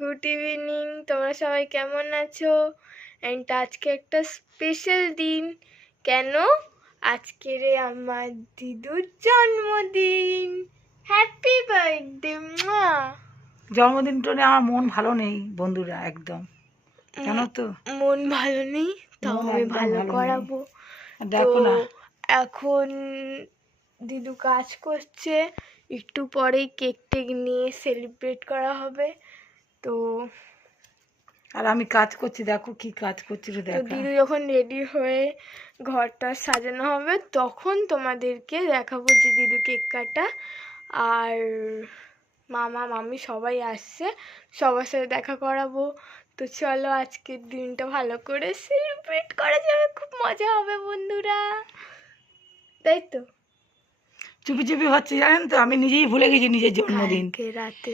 Good evening তোমরা সবাই কেমন আছো? অ্যান্ড আজকে একটা স্পেশাল দিন। কেন? আজকে রে আমার দিদুর জন্মদিন। হ্যাপি বার্থডে মা জন্মদিনটা নিয়ে আমার মন ভালো নেই বন্ধুরা একদম। জানো তো? মন ভালো নেই তাও আমি ভালো করাবো। দেখো না। এখন দিদু কাজ করছে। একটু পরেই কেক টেক নিয়ে সেলিব্রেট করা হবে। তো আর আমি কাজ করছি দেখো কি কাজ করছি দেখো দিদু যখন রেডি হয়ে ঘরটা সাজানো হবে তখন তোমাদেরকে দেখাবো যে দিদু কেক কাটা আর মামা মামি সবাই আসছে সবার সাথে দেখা করাবো। তো চলো আজকের দিনটা ভালো করে সেলিব্রেট করা যাবে খুব মজা হবে বন্ধুরা। তাই তো? চুপি চুপি হচ্ছে জানেন তো? আমি নিজেই ভুলে গেছি নিজের জন্মদিন। রাতে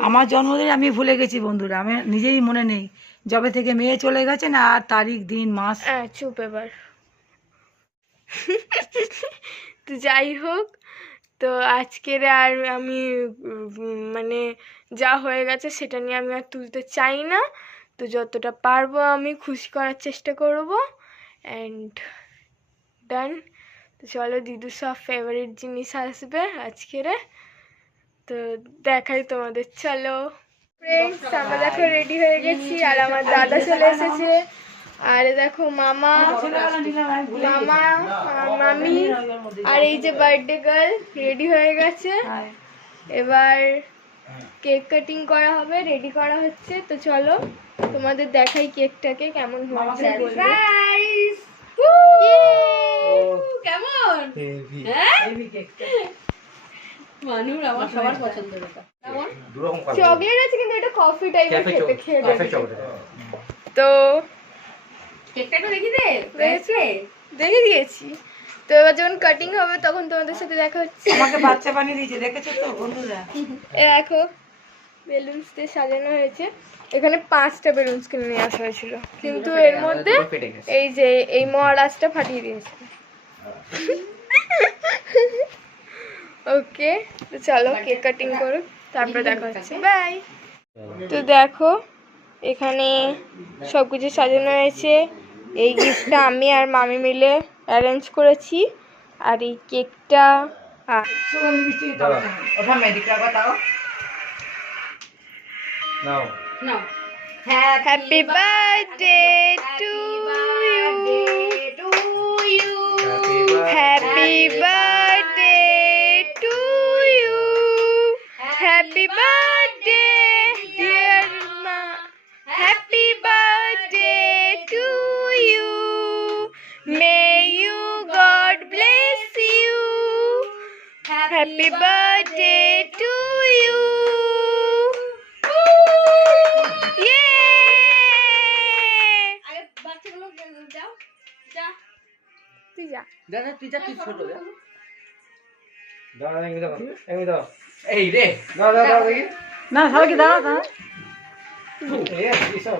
আমার জন্মদিন আমি ভুলে গেছি বন্ধুরা আমি নিজেই মনে নেই। যবে থেকে মেয়ে চলে গেছে না আর তারিখ দিন মাস। চুপ এবার। তো যাই হোক তো আজকের আর আমি মানে যা হয়ে গেছে সেটা নিয়ে আমি আর তুলতে চাই না। তো যতটা পারব আমি খুশি করার চেষ্টা করব। অ্যান্ড ডান তো চলো দিদু সব ফেভারিট জিনিস আসবে আজকের তো দেখাই তোমাদের চলো। ফ্রেন্ডস আমরা দেখো রেডি হয়ে গেছি আর আমার দাদা চলে এসেছে। আর দেখো মামা মামা মামি আর এই যে বার্থডে গার্ল রেডি হয়ে গেছে। এবার কেক কাটিং করা হবে রেডি করা হচ্ছে। তো চলো তোমাদের দেখাই কেকটাকে কেমন হয়েছে। বলবে কেমন? মানুর আমার সবার পছন্দ এটা। চকলেট আছে কিন্তু এটা কফি টাইপের খেতে খেয়ে তো কেকটা একটু দেখি দে দেখেছ? দেখে দিয়েছি। তো এবার যখন কাটিং হবে তখন তোমাদের সাথে দেখা হচ্ছে। আমাকে বাচ্চা বানিয়ে দিয়েছে দেখেছ তো বন্ধুরা? এ দেখো বেলুনস দিয়ে সাজানো হয়েছে। এখানে পাঁচটা বেলুনস কিনে নিয়ে আসা হয়েছিল। কিন্তু এর মধ্যে এই যে এই মহারাজটা ফাটিয়ে দিয়েছে। ওকে তো চলো কেক কাটিং করো তারপরে দেখা হচ্ছে। বাই তো দেখো এখানে সব কিছু সাজানো হয়েছে। এই গিফটটা আমি আর মামি মিলে অ্যারেঞ্জ করেছি। আর এই কেকটা আর ওঠা মেডিকেল কথাও নাও। নাও। Happy birthday to happy birthday to you আগে বাচ্চাগুলো যাও যা। তুই যা। দাদা তুই যা তুই ছোট যা। দাদা এমনি দাও এমনি দাও এই রে। দাদা দাদা দেখি। না সবাইকে দাঁড়া দাঁড়া। এ এসব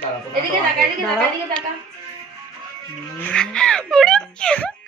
দাঁড়া এদিকে তাকা এদিকে তাকা এদিকে তাকা।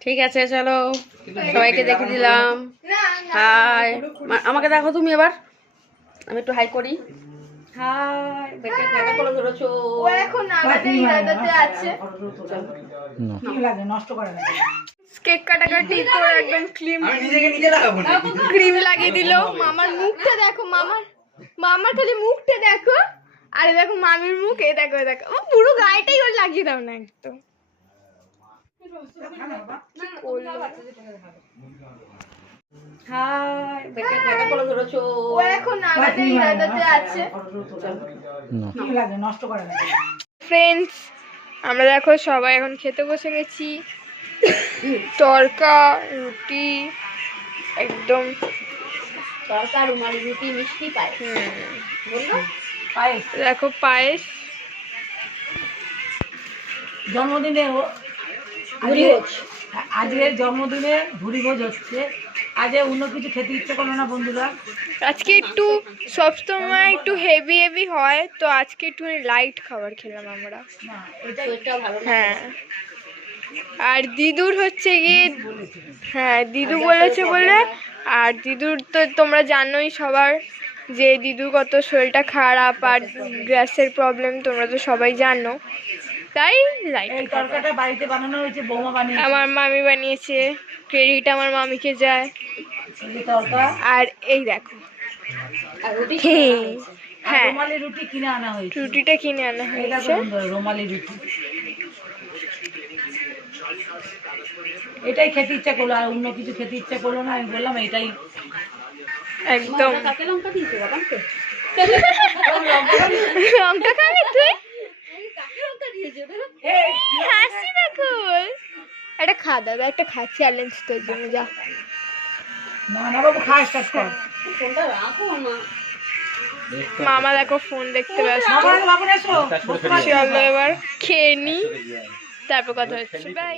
ঠিক আছে, চলো। সবাইকে দেখে দিলাম হাই আমাকে দেখো তুমি এবার। আমি একটু হাই করি। হাই বেটে বেটে করে ধরেছো। ও এখন আমাদের ইরাদাতে আছে। কি লাগে নষ্ট করে না কেক কাটাকাটি করে একদম ক্লিম আমি নিজেকে নিজে লাগাবো না ক্রিম লাগিয়ে দিল। মামার মুখটা দেখো মামার মামার খালি মুখটা দেখো। আরে দেখো মামির মুখ এ দেখো দেখো। ও পুরো গায়েটাই ওর লাগিয়ে দাও না একদম। ফ্রেন্ডস আমরা দেখো সবাই এখন খেতে বসে গেছি। তরকা রুটি একদম তরকার রুমালি রুটি মিষ্টি পায় বলল? পায়েস? দেখো পায়েস। জন্মদিনে ও ভুড়ি ভোজ। আজকে জন্মদিনে ভুড়ি ভোজ হচ্ছে। আজকে অন্য কিছু খেতে ইচ্ছে করল না বন্ধুরা। আজকে একটু সবসময় একটু হেভি হেভি হয় তো আজকে একটু লাইট খাবার খেলাম আমরা। হ্যাঁ। আর দিদুর হচ্ছে গিয়ে হ্যাঁ দিদু বলেছে বলে আর দিদুর তো তোমরা জানোই সবার যে দিদুর কত শরীরটা খারাপ আর গ্যাসের প্রবলেম তোমরা তো সবাই জানো। তাই লাইট তরকাটা বাড়িতে বানানো হয়েছে বৌমা বানিয়ে আমার মামি বানিয়েছে। ক্রেডিট আমার মামিকে যায়। আর এই দেখো। হ্যাঁ। হ্যাঁ। রুটি কিনে আনা হয়েছে? রুটিটা কিনে আনা হয়েছে। রুমালি রুটি। এটাই খেতে ইচ্ছা করল আর অন্য কিছু খেতে ইচ্ছা করল না। আমি বললাম এটাই একদম। লঙ্কা দিয়েছ বাবাকে লঙ্কা খাবি তুই? কাকে লঙ্কা দিয়েছ? একটা খা দাদা একটা খা চ্যালেঞ্জ তোর জন্য যা। না না বাবু খাওয়া স্টার্ট কর। ফোনটা রাখো না মামা দেখো ফোন দেখতে ব্যস্ত। বাবা বাবু এসো। চলো এবার। খেয়ে নি। তারপর কথা হচ্ছে। বাই